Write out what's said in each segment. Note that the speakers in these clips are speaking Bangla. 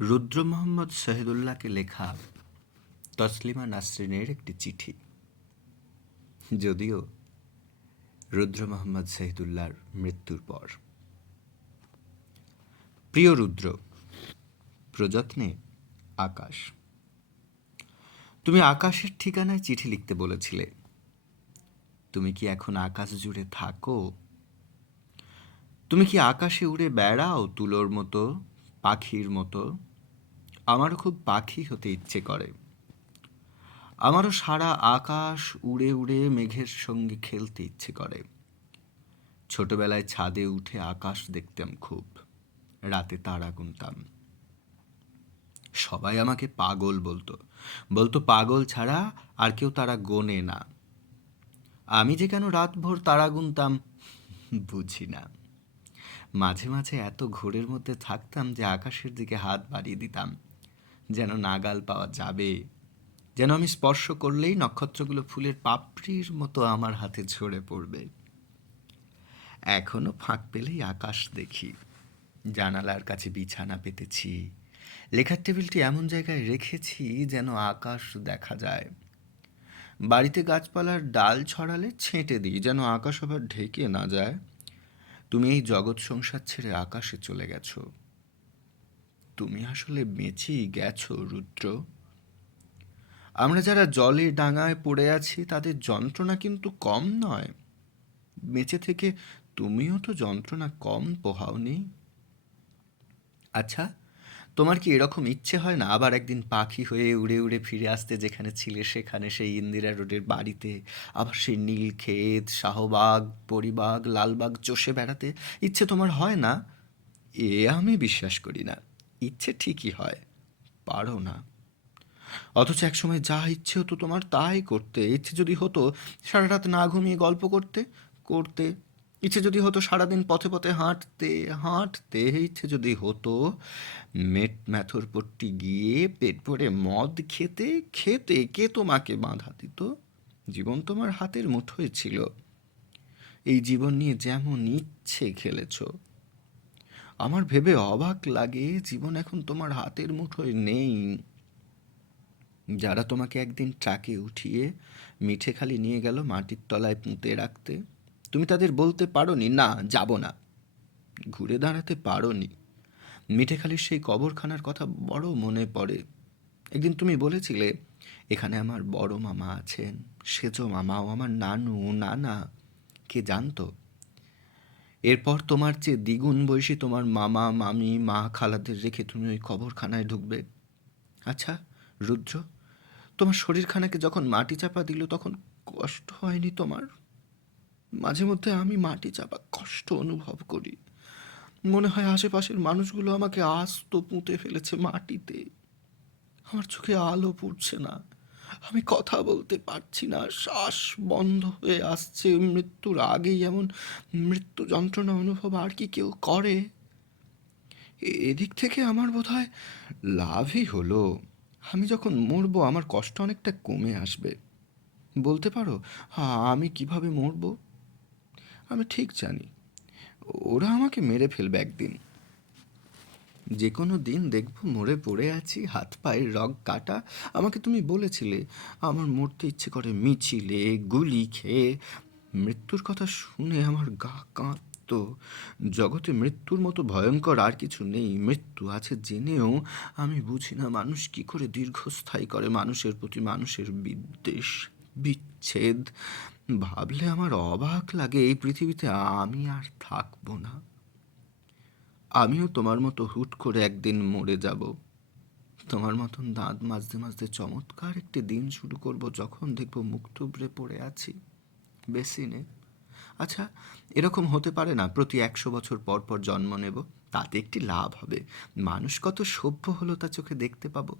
রুদ্র মোহাম্মদ শহীদুল্লাহকে লেখা তসলিমা নাসরিনের একটি চিঠি। যদিও রুদ্র মোহাম্মদ শহীদুল্লাহর মৃত্যুর পর। প্রিয় রুদ্র, প্রযত্নে আকাশ। তুমি আকাশের ঠিকানায় চিঠি লিখতে বলেছিলে। তুমি কি এখন আকাশ জুড়ে থাকো? তুমি কি আকাশে উড়ে বেড়াও তুলোর মতো? পাখির মতো। আমারও খুব পাখি হতে ইচ্ছে করে। আমারও সারা আকাশ উড়ে উড়ে মেঘের সঙ্গে খেলতে ইচ্ছে করে। ছোটবেলায় ছাদে উঠে আকাশ দেখতাম খুব। রাতে তারা গুনতাম। সবাই আমাকে পাগল বলতো। বলতো, পাগল ছাড়া আর কেউ তারা গোনে না। আমি যে কেন রাতভর তারা গুনতাম, বুঝি না। মাঝে মাঝে এত ঘোরের মধ্যে থাকতাম যে আকাশের দিকে হাত বাড়িয়ে দিতাম। যেন নাগাল পাওয়া যাবে। যেন আমি স্পর্শ করলেই নক্ষত্রগুলো ফুলের পাপড়ির মতো আমার হাতে ঝরে পড়বে। এখনও ফাঁক পেলেই আকাশ দেখি। জানালার কাছে বিছানা পেতেছি। লেখার টেবিলটি এমন জায়গায় রেখেছি যেন আকাশ দেখা যায়। বাড়িতে গাছপালার ডাল ছড়ালে ছেঁটে দিই যেন আকাশ আবার ঢেকে না যায়। তুমি এই জগৎ সংসার ছেড়ে আকাশে চলে গেছ। তুমি আসলে বেঁচেই গেছো, রুদ্র। আমরা যারা জলে ডাঙায় পড়ে আছি, তাদের যন্ত্রণা কিন্তু কম নয়। বেঁচে থেকে তুমিও তো যন্ত্রণা কম পোহাওনি। আচ্ছা তোমার কি এরকম ইচ্ছে হয় না আবার একদিন পাখি হয়ে উড়ে উড়ে ফিরে আসতে যেখানে ছিলে সেখানে সেই ইন্দিরা রোডের বাড়িতে? আবার সেই নীলক্ষেত শাহবাগ, পরিবাগ, লালবাগ চষে বেড়াতে ইচ্ছে তোমার হয় না? এ আমি বিশ্বাস করি না। ইচ্ছে ঠিকই হয়। পারো না। অথচ একসময় যা ইচ্ছে হতো তোমার তাই করতে। ইচ্ছে যদি হতো সারা রাত না ঘুমিয়ে গল্প করতে করতে ইচ্ছে যদি হতো সারাদিন পথে পথে হাঁটতে হাঁটতে ইচ্ছে যদি হতো, মেট, ম্যাথর পট্টি গিয়ে পেট ভরে মদ খেতে খেতে কে তোমাকে বাঁধা দিত? জীবন তোমার হাতের মুঠোয় ছিল। এই জীবন নিয়ে যেমন ইচ্ছে খেলেছ। আমার ভেবে অবাক লাগে, জীবন এখন তোমার হাতের মুঠোয় নেই। যারা তোমাকে একদিন ট্রাকে উঠিয়ে মিঠে খালি নিয়ে গেল মাটির তলায় পুঁতে রাখতে। তুমি তাদের বলতে পারোনি, না, যাব না। ঘুরে দাঁড়াতে পারোনি। মিঠেখালির সেই কবরখানার কথা বড় মনে পড়ে। একদিন তুমি বলেছিলে, এখানে আমার বড় মামা আছেন, সেজ মামা ও আমার নানু, নানা, কে জানতো? এরপর তোমার চেয়ে দ্বিগুণ বয়সী তোমার মামা, মামি, মা খালাদের রেখে তুমি ওই কবরখানায় ঢুকবে। আচ্ছা রুদ্র, তোমার শরীরখানাকে যখন মাটি চাপা দিল, তখন কষ্ট হয়নি তোমার? মাঝে মধ্যে আমি মাটি চাপা কষ্ট অনুভব করি। মনে হয় আশেপাশের মানুষগুলো আমাকে আস্ত পুঁতে ফেলেছে মাটিতে। আমার চোখে আলো পড়ছে না। আমি কথা বলতে পারছি না। শ্বাস বন্ধ হয়ে আসছে। মৃত্যুর আগেই এমন মৃত্যু যন্ত্রণা অনুভব আর কি কেউ করে? এদিক থেকে আমার বোধ হয় লাভই হলো। আমি যখন মরবো, আমার কষ্ট অনেকটা কমে আসবে। বলতে পারো আমি কীভাবে মরবো? আমি ঠিক জানি। ওরা আমাকে মেরে ফেলবে একদিন। যে কোনো দিন দেখব মরে পড়ে আছি, হাত পায়ের রগ কাটা। আমাকে তুমি বলেছিলে, আমার মরতে ইচ্ছে করে মিছিলে, গুলি খেয়ে। মৃত্যুর কথা শুনে আমার গা কাঁপত। জগতে মৃত্যুর মতো ভয়ঙ্কর আর কিছু নেই। মৃত্যু আছে জেনেও আমি বুঝি না মানুষ কি করে দীর্ঘস্থায়ী করে। মানুষের প্রতি মানুষের বিদ্বেষ, বিচ্ছেদ। ভাবলে আমার অবাক লাগে, এই পৃথিবীতে আমি আর থাকব না। আমিও তোমার মতো হুট করে একদিন মরে যাব। তোমার মতন দাঁত মাজতে মাজতে চমৎকার একটি দিন শুরু করব যখন দেখব মুখ পড়ে আছি। বেসিনে। আচ্ছা এরকম হতে পারে না, প্রতি একশো বছর পর পর জন্ম নেব, তাতে একটি লাভ হবে। মানুষ কত সভ্য হলো তা চোখে দেখতে পাবো।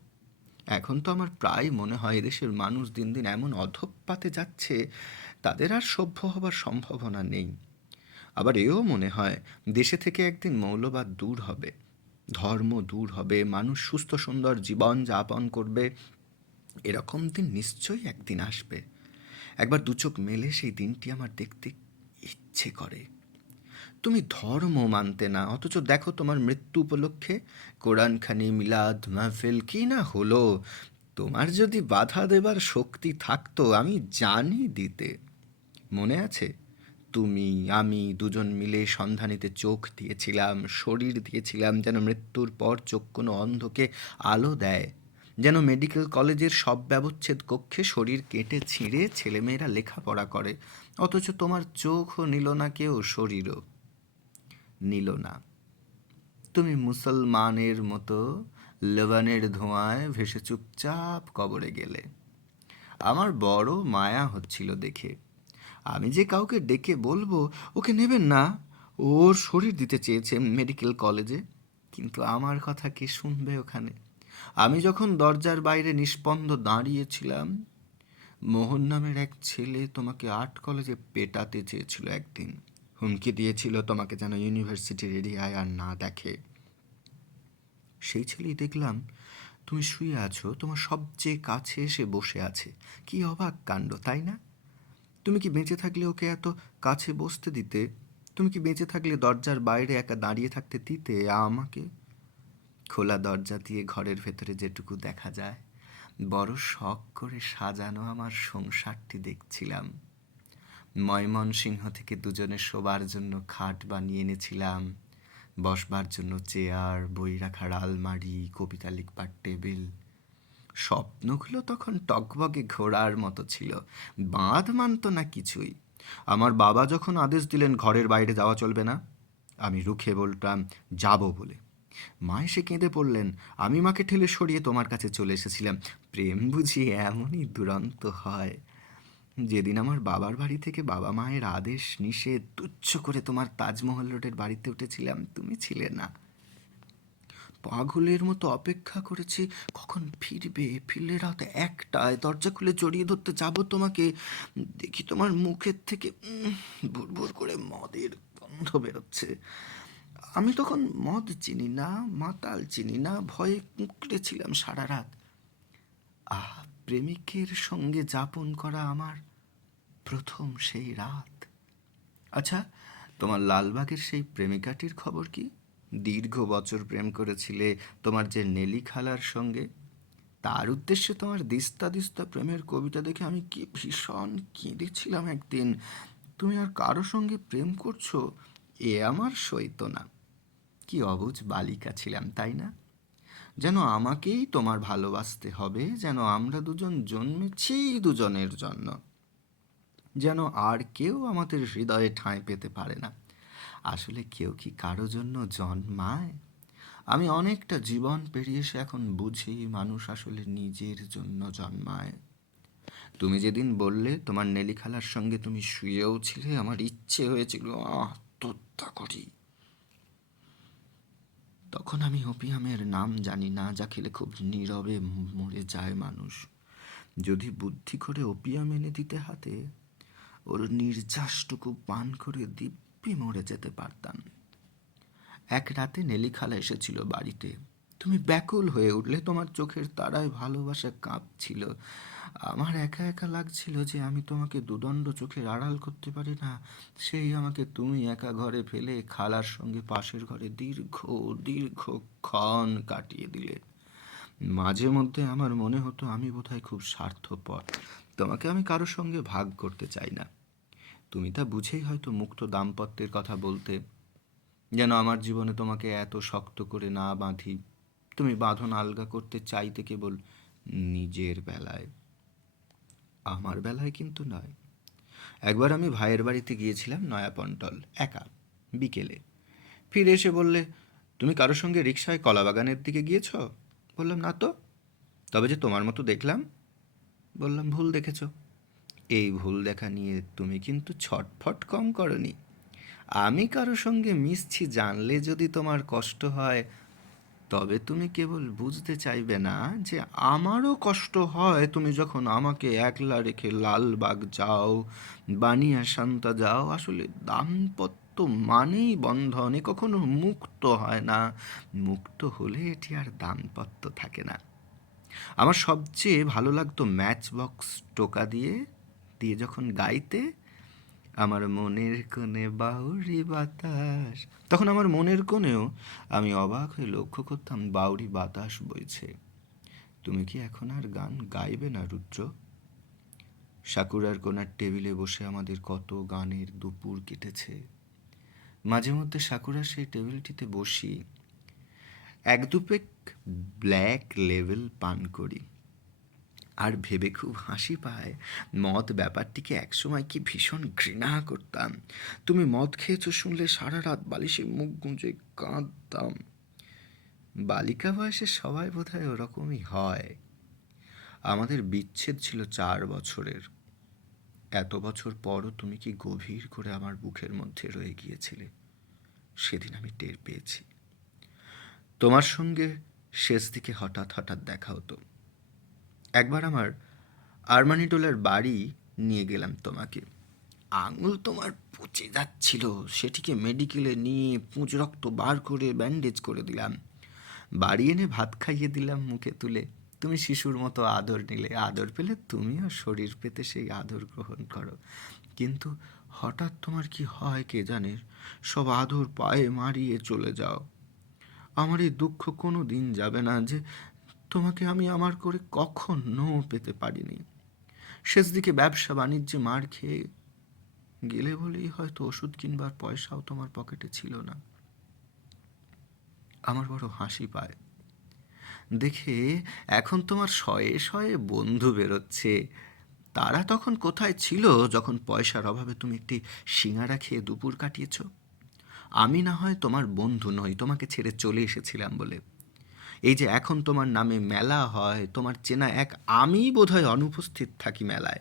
এখন তো আমার প্রায় মনে হয় এদেশের মানুষ দিন দিন এমন অধপাতে যাচ্ছে তাদের আর সভ্য হবার সম্ভাবনা নেই। আবার এও মনে হয়, দেশে থেকে একদিন মৌলবাদ দূর হবে। ধর্ম দূর হবে, মানুষ সুস্থ, সুন্দর জীবন যাপন করবে। এরকম দিন নিশ্চয়ই একদিন আসবে। একবার দু চোখ মেলে সেই দিনটি আমার দেখতে ইচ্ছে করে। তুমি ধর্ম মানতে না, অথচ দেখো তোমার মৃত্যু উপলক্ষে কোরআনখানি, মিলাদ, মাহফিল কি না হলো? তোমার যদি বাধা দেবার শক্তি থাকতো, আমি জানি দিতে। মনে আছে? তুমি, আমি দুজন মিলে সন্ধানীতে চোখ দিয়েছিলাম, শরীর দিয়েছিলাম, যেন মৃত্যুর পর চোখ কোনো অন্ধকে আলো দেয়। যেন মেডিকেল কলেজের সব ব্যবচ্ছেদ কক্ষে শরীর কেটে ছিঁড়ে ছেলেমেয়েরা লেখাপড়া করে। অথচ তোমার চোখও নিল না কেউ, শরীরও নিল না। তুমি মুসলমানের মতো লেবানের ধোঁয়ায় ভেসে চুপচাপ কবরে গেলে। আমার বড় মায়া হচ্ছিল দেখে। আমি যে কাউকে ডেকে বলব, ওকে নেবেন না। ওর শরীর দিতে চেয়েছে মেডিকেল কলেজে কিন্তু আমার কথা কে শুনবে ওখানে? আমি যখন দরজার বাইরে নিষ্পন্দ দাঁড়িয়েছিলাম, মোহন নামের এক ছেলে তোমাকে আর্ট কলেজে পেটাতে চেয়েছিল একদিন। হুমকি দিয়েছিল তোমাকে যেন ইউনিভার্সিটির এরিয়ায় আর না দেখে। সেই ছেলেই দেখলাম, তুমি শুয়ে আছো, তোমার সবচেয়ে কাছে এসে বসে আছে। কি অবাক কাণ্ড, তাই না? তুমি কি বেঁচে থাকলে ওকে এত কাছে বসতে দিতে? তুমি কি বেঁচে থাকলে দরজার বাইরে একা দাঁড়িয়ে থাকতে দিতে আমাকে? খোলা দরজা দিয়ে ঘরের ভেতরে যেটুকু দেখা যায়, বড় শখ করে সাজানো আমার সংসারটি দেখছিলাম। ময়মনসিংহ থেকে দুজনে শোবার জন্য খাট বানিয়ে এনেছিলাম, বসবার জন্য চেয়ার, বই রাখার আলমারি, কবিতা লিখবার টেবিল স্বপ্নগুলো তখন টকবগে ঘোড়ার মতো ছিল। বাঁধ মানত না কিছুই। আমার বাবা যখন আদেশ দিলেন ঘরের বাইরে যাওয়া চলবে না, আমি রুখে বলতাম, যাব বলে। মা এসে কেঁদে পড়লেন, আমি মাকে ঠেলে সরিয়ে তোমার কাছে চলে এসেছিলাম। প্রেম বুঝি এমনই দুরন্ত হয়। যেদিন আমার বাবার বাড়ি থেকে বাবা মায়ের আদেশ নিষেধ তুচ্ছ করে তোমার তাজমহল রোডের বাড়িতে উঠেছিলাম, তুমি ছিলে না। পাগলের মতো অপেক্ষা করেছি, কখন ফিরবে? ফিরলে রাত একটায় দরজা খুলে জড়িয়ে ধরতে যাব তোমাকে। দেখি তোমার মুখের থেকে ভুর ভুর করে মদের গন্ধ বেরোচ্ছে। আমি তখন মদ চিনি না, মাতাল চিনি না, ভয়ে কুঁকড়েছিলাম সারা রাত। আহ, প্রেমিকের সঙ্গে যাপন করা আমার প্রথম সেই রাত। আচ্ছা তোমার লালবাগের সেই প্রেমিকাটির খবর কি? দীর্ঘ বছর প্রেম করেছিলে তোমার যে নেলি খালার সঙ্গে? তার উদ্দেশ্যে তোমার দিস্তা দিস্তা প্রেমের কবিতা দেখে আমি কি ভীষণ কেঁদেছিলাম একদিন। তুমি আর কারও সঙ্গে প্রেম করছ? এ আমার সইত না কি অবুঝ বালিকা ছিলাম, তাই না? যেন আমাকেই তোমার ভালোবাসতে হবে, যেন আমরা দুজন জন্মেছি দুজনের জন্য। যেন আর কেউ আমাদের হৃদয়ে ঠাঁই পেতে পারে না। আসলে কেউ কি কারও জন্য জন্মায়? আমি অনেকটা জীবন পেরিয়ে এসে এখন বুঝি মানুষ আসলে নিজের জন্য জন্মায়। তুমি যেদিন বললে তোমার নেলিখালার সঙ্গে তুমি শুয়েও ছিলে, আমার ইচ্ছে হয়েছিল, আত্মহত্যা করি। তখন আমি ওপিয়ামের নাম জানি না, যা খেলে খুব নীরবে মরে যায় মানুষ। যদি বুদ্ধি করে ওপিয়াম এনে দিতে হাতে, ওর নির্যাসটুকু পান করে দিব্যি মরে যেতে পারতাম। এক রাতে নেলিখালা এসেছিল বাড়িতে। তুমি ব্যাকুল হয়ে উঠলে, তোমার চোখের তারায় ভালোবাসা কাঁপছিল। আমার একা একা লাগছিল যে আমি তোমাকে দুদণ্ড চোখের আড়াল করতে পারি না। সেই আমাকে তুমি একা ঘরে ফেলে খালার সঙ্গে পাশের ঘরে দীর্ঘ দীর্ঘক্ষণ কাটিয়ে দিলে। মাঝে মধ্যে আমার মনে হতো আমি বোধহয় খুব স্বার্থপর। তোমাকে আমি কারোর সঙ্গে ভাগ করতে চাই না। তুমি তা বুঝেই হয়তো মুক্ত দাম্পত্যের কথা বলতে। যেন আমার জীবনে তোমাকে এত শক্ত করে না বাঁধি। তুমি বাঁধন আলগা করতে চাইতে কেবল নিজের বেলায়। আমার বেলায় কিন্তু নয়। একবার আমি ভাইয়ের বাড়িতে গিয়েছিলাম নয়াপন্টল, একা, বিকেলে। ফিরে এসে বললে, তুমি কারোর সঙ্গে রিক্সায় কলাবাগানের দিকে গিয়েছ? বললাম, না তো। তবে যে তোমার মতো দেখলাম? বললাম, ভুল দেখেছ। এই ভুল দেখা নিয়ে তুমি কিন্তু ছটফট কম করনি। আমি কারও সঙ্গে মিশছি জানলে যদি তোমার কষ্ট হয়, তবে তুমি কেবল বুঝতে চাইবে না যে আমারও কষ্ট হয়। তুমি যখন আমাকে একলা রেখে লালবাগ যাও, বানিয়া শান্তা যাও, আসলে দাম্পত্য মানেই বন্ধন কখনো মুক্ত হয় না। মুক্ত হলে এটি আর দাম্পত্য থাকে না। আমার সবচেয়ে ভালো লাগতো ম্যাচ বক্স টোকা দিয়ে দিয়ে যখন গাইতে, আমার মনের কোণে বাউরি বাতাস, তখন আমার মনের কোণেও আমি অবাক হয়ে লক্ষ্য করতাম বাউরি বাতাস বইছে। তুমি কি এখন আর গান গাইবে না, রুদ্র? সাকুরার কোনার টেবিলে বসে আমাদের কত গানের দুপুর কেটেছে। মাঝে মধ্যে সাকুরা সেই টেবিলটিতে বসি, এক দুপেক ব্ল্যাক লেভেল পান করি। আর ভেবে খুব হাসি পায়। মদ ব্যাপারটিকে একসময় কি ভীষণ ঘৃণা করতাম। তুমি মদ খেয়েছো শুনলে সারা রাত বালিশে মুখ গুঁজে কাঁদতাম। বালিকা বয়সে সবাই বোধহয় ওরকমই হয়। আমাদের বিচ্ছেদ ছিল চার বছরের। এত বছর পরও তুমি কি গভীর করে আমার বুকের মধ্যে রয়ে গিয়েছিলে? সেদিন আমি টের পেয়েছি। তোমার সঙ্গে শেষ দিকে হঠাৎ হঠাৎ দেখা হতো। একবার আমার আরমানিডোলার বাড়ি নিয়ে গেলাম তোমাকে। আঙুল তোমার পচে যাচ্ছিল, সেটিকে মেডিকেলে নিয়ে পুঁজ রক্ত বার করে ব্যান্ডেজ করে দিলাম। বাড়ি এনে ভাত খাইয়ে দিলাম মুখে তুলে। তুমি শিশুর মতো আদর নিলে, আদর পেলে তুমিও শরীর পেতে সেই আদর গ্রহণ করো। কিন্তু হঠাৎ তোমার কি হয় কে জানে? সব আদর পায়ে মারিয়ে চলে যাও। আমার এই দুঃখ কোনো দিন যাবে না যে তোমাকে আমি আমার করে কখনো পেতে পারিনি। শেষ দিকে ব্যবসা বাণিজ্যে মার খেয়ে গেলে বলেই হয়তো ওষুধ কিনবার পয়সাও তোমার পকেটে ছিল না। আমার বড় হাসি পায়। দেখে এখন তোমার শয়ে শয়ে বন্ধু বেরোচ্ছে। তারা তখন কোথায় ছিল যখন পয়সার অভাবে তুমি একটি সিঙাড়া খেয়ে দুপুর কাটিয়েছ? আমি না হয় তোমার বন্ধু নই, তোমাকে ছেড়ে চলে এসেছিলাম বলে। এই যে এখন তোমার নামে মেলা হয়, তোমার চেনা এক আমি বোধহয় অনুপস্থিত থাকি মেলায়।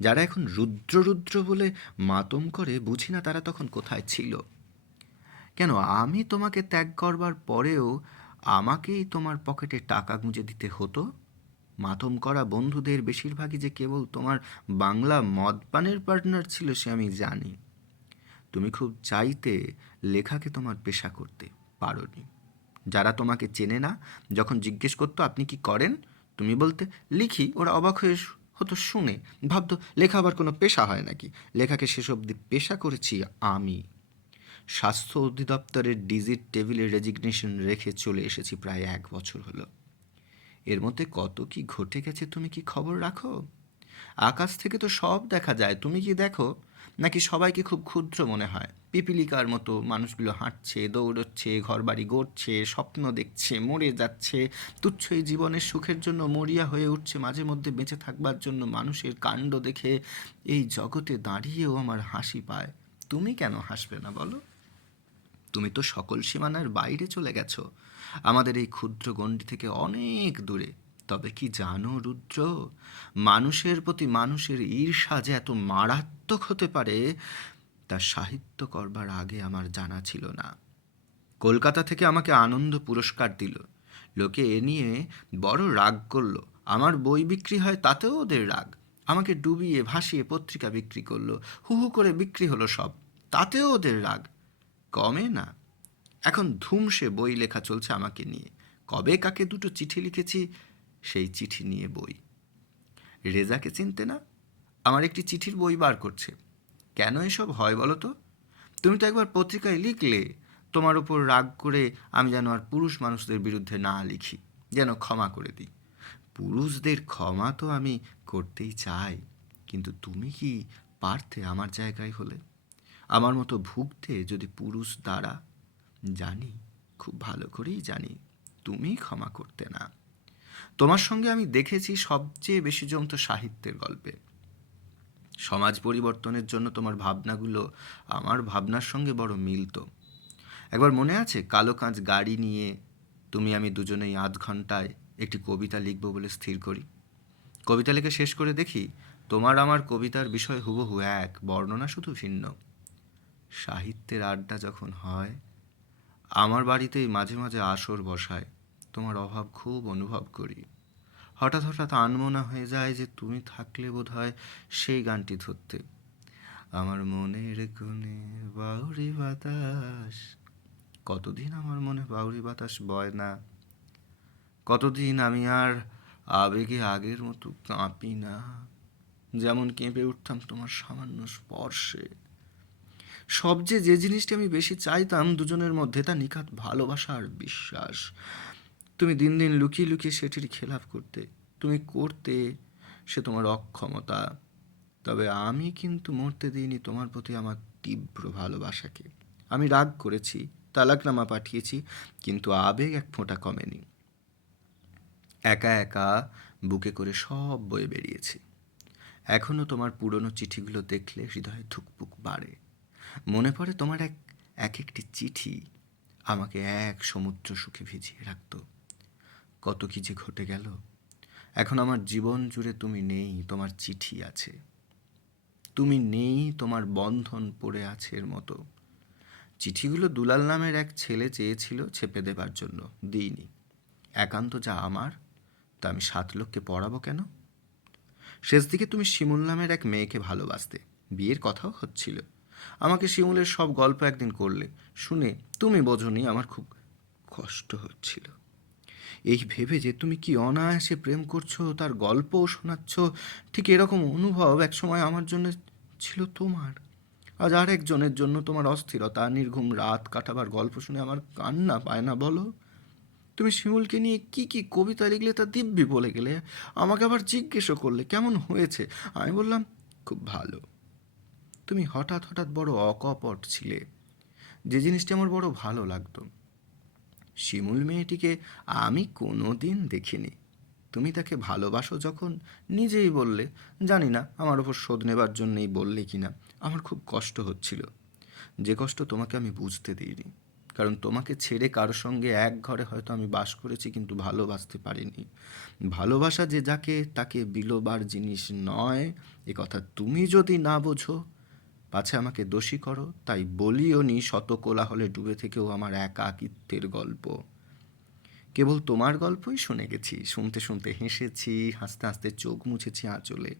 যারা এখন রুদ্র রুদ্র বলে মাতম করে, বুঝি না তারা তখন কোথায় ছিল। কেন আমি তোমাকে ত্যাগ করবার পরেও আমাকেই তোমার পকেটে টাকা গুঁজে দিতে হতো? মাতম করা বন্ধুদের বেশিরভাগই যে কেবল তোমার বাংলা মদপানের পার্টনার ছিল সে আমি জানি। তুমি খুব চাইতে লেখাকে তোমার পেশা করতে পারোনি। যারা তোমাকে চেনে না, যখন জিজ্ঞেস করতো, আপনি কি করেন? তুমি বলতে, লিখি, ওরা অবাক হয়ে হতো শুনে। ভাবতো, লেখা আবার কোনো পেশা হয় নাকি? লেখাকে শেষ অবধি পেশা করেছি আমি। স্বাস্থ্য অধিদপ্তরের ডিজিট টেবিলে রেজিগনেশন রেখে চলে এসেছি প্রায় এক বছর হলো। এর মধ্যে কত কি ঘটে গেছে তুমি কি খবর রাখো? আকাশ থেকে তো সব দেখা যায়, তুমি কি দেখো? নাকি সবাইকে খুব ক্ষুদ্র মনে হয়? পিপিলিকার মতো মানুষগুলো হাঁটছে, দৌড়চ্ছে, ঘরবাড়ি গড়ছে, স্বপ্ন দেখছে, মরে যাচ্ছে। তুচ্ছ এই জীবনের সুখের জন্য মরিয়া হয়ে উঠছে, মাঝে মধ্যে বেঁচে থাকবার জন্য মানুষের কাণ্ড দেখে এই জগতে দাঁড়িয়েও আমার হাসি পায়। তুমি কেন হাসবে না বলো? তুমি তো সকল সীমানার বাইরে চলে গেছো। আমাদের এই ক্ষুদ্র গণ্ডি থেকে অনেক দূরে। তবে কি জানো রুদ্র? মানুষের প্রতি মানুষের ঈর্ষা যে এত মারাত্মক হতে পারে তা সাহিত্য করবার আগে আমার জানা ছিল না। কলকাতা থেকে আমাকে আনন্দ পুরস্কার দিল। লোকে এ নিয়ে বড় রাগ করল। আমার বই বিক্রি হয় তাতেও ওদের রাগ। আমাকে ডুবিয়ে ভাসিয়ে পত্রিকা বিক্রি করল। হু হু করে বিক্রি হলো সব। তাতেও ওদের রাগ। কমে না। এখন ধুমসে বই লেখা চলছে আমাকে নিয়ে। কবে কাকে দুটো চিঠি লিখেছি, সেই চিঠি নিয়ে বই। রেজাকে চিনতে না? আমার একটি চিঠির বই বার করছে। কেন এসব হয় বলো তো? তুমি তো একবার পত্রিকায় লিখলে তোমার উপর রাগ করে আমি যেন আর পুরুষ মানুষদের বিরুদ্ধে না লিখি, যেন ক্ষমা করে দিই। পুরুষদের ক্ষমা তো আমি করতেই চাই, কিন্তু তুমি কি পারতে আমার জায়গায় হলে? আমার মতো ভুগতে যদি পুরুষ দ্বারা, জানি, খুব ভালো করেই জানি তুমি ক্ষমা করতে না। তোমার সঙ্গে আমি দেখেছি সবচেয়ে বেশি জমতো সাহিত্যের গল্পে। সমাজ পরিবর্তনের জন্য তোমার ভাবনাগুলো আমার ভাবনার সঙ্গে বড় মিলতো একবার মনে আছে, কালো কাঁচ গাড়ি নিয়ে তুমি আমি দুজনেই আধ ঘন্টায় একটি কবিতা লিখব বলে স্থির করি। কবিতা লিখে শেষ করে দেখি, তোমার আমার কবিতার বিষয় হুবহু এক, বর্ণনা শুধু ভিন্ন। সাহিত্যের আড্ডা যখন হয়, আমার বাড়িতেই মাঝে মাঝে আসর বসায়, তোমার অভাব খুব অনুভব করি। হঠাৎ হঠাৎ আনমনা হয়ে যায় যে তুমি থাকলে বোধ হয় সেই গানটি ধরতে। আমার মনের কোণে বাউরি বাতাস। কতদিন আমার মনে বাউরি বাতাস বয় না। কতদিন আমি আর আবেগে আগের মতো কাঁপি না। যেমন কেঁপে উঠতাম তোমার সামান্য স্পর্শে। সবচেয়ে যে জিনিসটি আমি বেশি চাইতাম দুজনের মধ্যে তা নিখাত ভালোবাসা আর বিশ্বাস। তুমি দিন দিন লুকিয়ে লুকিয়ে সেটির খেলাপ করতে, তুমি করতে সে তোমার অক্ষমতা। তবে আমি কিন্তু মরতে দিইনি তোমার প্রতি আমার তীব্র ভালোবাসাকে। আমি রাগ করেছি, তালাকনামা পাঠিয়েছি, কিন্তু আবেগ এক ফোঁটা কমেনি। একা একা বুকে করে সব বয়ে বেরিয়েছি। এখনও তোমার পুরনো চিঠিগুলো দেখলে হৃদয়ে ধুকপুক বাড়ে। মনে পড়ে তোমার এক এক একটি চিঠি আমাকে এক সমুদ্র সুখে ভিজিয়ে রাখতো। কত কি যে ঘটে গেল। এখন আমার জীবন জুড়ে তুমি নেই, তোমার চিঠি আছে। তুমি নেই, তোমার বন্ধন পড়ে আছে এর মতো। চিঠিগুলো দুলাল নামের এক ছেলে চেয়েছিল ছেপে দেবার জন্য, দিইনি। একান্ত যা আমার, তা আমি সাত লোককে পড়াবো কেন? শেষ দিকে তুমি শিমুল নামের এক মেয়েকে ভালোবাসতে। বিয়ের কথাও হচ্ছিল। আমাকে শিমুলের সব গল্প একদিন করলে। শুনে তুমি বোঝনি আমার খুব কষ্ট হচ্ছিল। এই ভেবে যে তুমি কি অনায়াসে প্রেম করছ, তার গল্পও শোনাচ্ছ, ঠিক এরকম অনুভব একসময় আমার জন্য ছিল তোমার। আজ আর একজনের জন্য তোমার অস্থিরতা, নির্ঘুম রাত কাটাবার গল্প শুনে আমার কান্না পায় না, বলো। তুমি শিমুলকে নিয়ে কি কি কবিতা লিখলে তা দিব্যি বলে গেলে? আমাকে আবার জিজ্ঞেসও করলে, কেমন হয়েছে? আমি বললাম, খুব ভালো। তুমি হঠাৎ হঠাৎ বড় অকপট ছিলে। যে জিনিসটি আমার বড় ভালো লাগতো। শিমুল মেয়েটিকে আমি কোনো দিন দেখিনি। তুমি তাকে ভালোবাসো যখন? নিজেই বললে। জানি না, আমার ওপর শোধ নেবার জন্যই বললে কি না আমার খুব কষ্ট হচ্ছিল। যে কষ্ট তোমাকে আমি বুঝতে দিইনি। কারণ তোমাকে ছেড়ে কারোর সঙ্গে এক ঘরে হয়তো আমি বাস করেছি কিন্তু ভালোবাসতে পারিনি। ভালোবাসা যে যাকে, তাকে বিলোবার জিনিস নয়। এ কথা তুমি যদি না বোঝো পাছে আমাকে দোষী করো, তাই বলিও নি শত কোলাহলে ডুবে থেকেও আমার একাকিত্বের গল্প। কেবল তোমার গল্পই শুনে গেছি, শুনতে শুনতে হেসেছি, হাসতে হাসতে চোখ মুছেছি আঁচলে।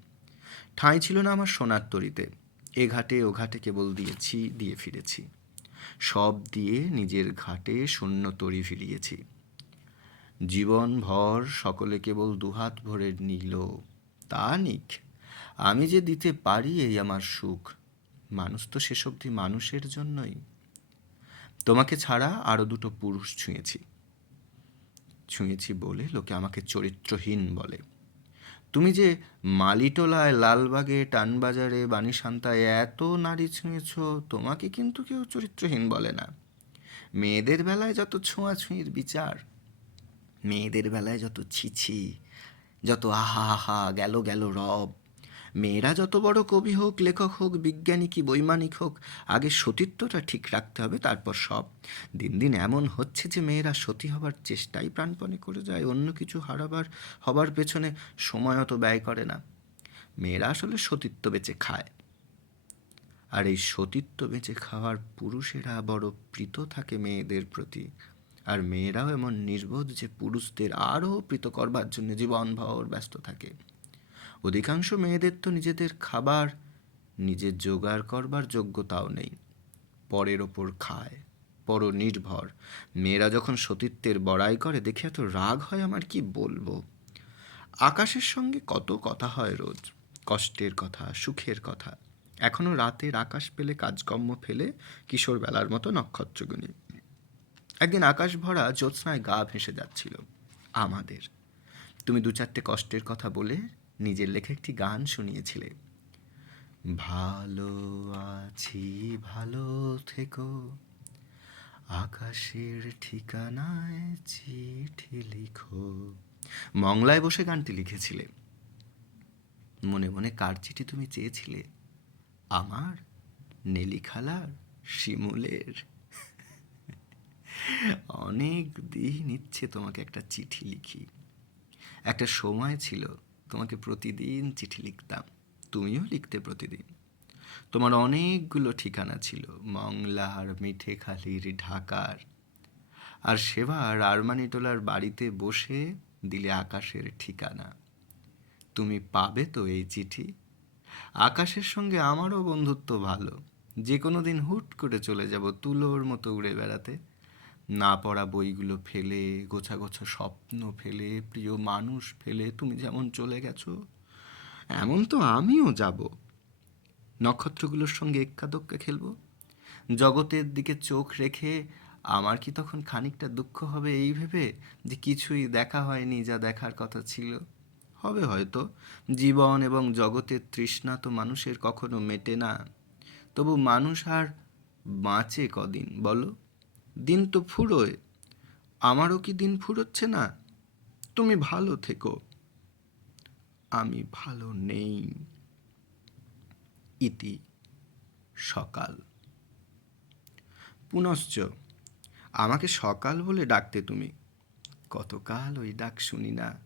ঠাঁই ছিল না আমার সোনার তরিতে, এ ঘাটে ও ঘাটে কেবল দিয়েছি, দিয়ে ফিরেছি। সব দিয়ে নিজের ঘাটে শূন্য তরি ফিরিয়েছি। জীবন ভর সকলে কেবল দুহাত ভরে নিল, তা নিক, আমি যে দিতে পারি এই আমার সুখ মানুষ তো শেষ অবধি মানুষের জন্যই। তোমাকে ছাড়া আরও দুটো পুরুষ ছুঁয়েছি। ছুঁয়েছি বলে লোকে আমাকে চরিত্রহীন বলে। তুমি যে মালিটোলায় লালবাগে, টানবাজারে বাণীসান্তায় এত নারী ছুঁয়েছ, তোমাকে কিন্তু কেউ চরিত্রহীন বলে না। মেয়েদের বেলায় যত ছোঁয়াছুঁয়ির বিচার, মেয়েদের বেলায় যত ছিছি, যত আহা আহা, গেল গেল রব মেয়েরা যত বড় কবি হোক, লেখক হোক, বিজ্ঞানী কি বৈমানিক হোক, আগে সতীত্বটা ঠিক রাখতে হবে, তারপর সব। দিন দিন এমন হচ্ছে যে মেয়েরা সতী হবার চেষ্টাই প্রাণপণে করে যায়, অন্য কিছু হারাবার, হবার পেছনে সময় অত ব্যয় করে না। মেয়েরা আসলে সতীত্ব বেঁচে খায়। আর এই সতীত্ব বেঁচে খাওয়ার পুরুষেরা বড় প্রীত থাকে মেয়েদের প্রতি। আর মেয়েরাও এমন নির্বোধ যে পুরুষদের আরও প্রীত করবার জন্য জীবনভর ব্যস্ত থাকে। অধিকাংশ মেয়েদের তো নিজেদের খাবার, নিজের জোগাড় করবার যোগ্যতাও নেই। পরের ওপর খায় পর নির্ভর। মেয়েরা যখন সতীত্বের বড়াই করে, দেখে এত রাগ হয় আমার, কি বলব? আকাশের সঙ্গে কত কথা হয় রোজ। কষ্টের কথা, সুখের কথা। এখনও রাতের আকাশ পেলে, কাজকর্ম ফেলে, কিশোর বেলার মতো নক্ষত্রগুনি একদিন আকাশ ভরা জ্যোৎস্নায় গা ভেসে যাচ্ছিল। আমাদের। তুমি দু চারটে কষ্টের কথা বলে নিজের লেখা একটি গান শুনিয়েছিলে। ভালো আছি, ভালো থেকো। আকাশের ঠিকানায় চিঠি লিখো। মংলায় বসে গানটি লিখেছিলে। মনে মনে কার চিঠি তুমি চেয়েছিলে? আমার, নেলিখালার, শিমুলের? অনেক দিন ইচ্ছে তোমাকে একটা চিঠি লিখি। একটা সময় ছিল তোমাকে প্রতিদিন চিঠি লিখতাম। তুমিও লিখতে প্রতিদিন। তোমার অনেকগুলো ঠিকানা ছিল, মংলার, মিঠেখালির, ঢাকার। আর সেবার আরমানিটোলার বাড়িতে বসে দিলে আকাশের ঠিকানা। তুমি পাবে তো এই চিঠি। আকাশের সঙ্গে আমারও বন্ধুত্ব ভালো। যে কোনো দিন হুট করে চলে যাব তুলোর মতো উড়ে বেড়াতে। না পড়া বইগুলো ফেলে, গোছা গোছা স্বপ্ন ফেলে, প্রিয় মানুষ ফেলে, তুমি যেমন চলে গেছো, এমন তো আমিও যাব। নক্ষত্রগুলোর সঙ্গে এক্কা দোক্কা খেলব। জগতের দিকে চোখ রেখে আমার কি তখন খানিকটা দুঃখ হবে এই ভেবে যে কিছুই দেখা হয়নি যা দেখার কথা ছিল? হবে হয়তো। জীবন এবং জগতের তৃষ্ণা তো মানুষের কখনো মেটে না। তবু মানুষ আর বাঁচে কদিন, বলো? দিন তো ফুরোয়, আমারও কি দিন ফুরোচ্ছে না? তুমি ভালো থেকো। আমি ভালো নেই। ইতি সকাল। পুনশ্চ, আমাকে সকাল বলে ডাকতে তুমি। কতকাল ওই ডাক শুনি না।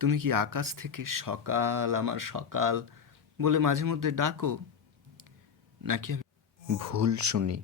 তুমি কি আকাশ থেকে সকাল, আমার সকাল বলে মাঝে মধ্যে ডাকো? নাকি আমি ভুল শুনি।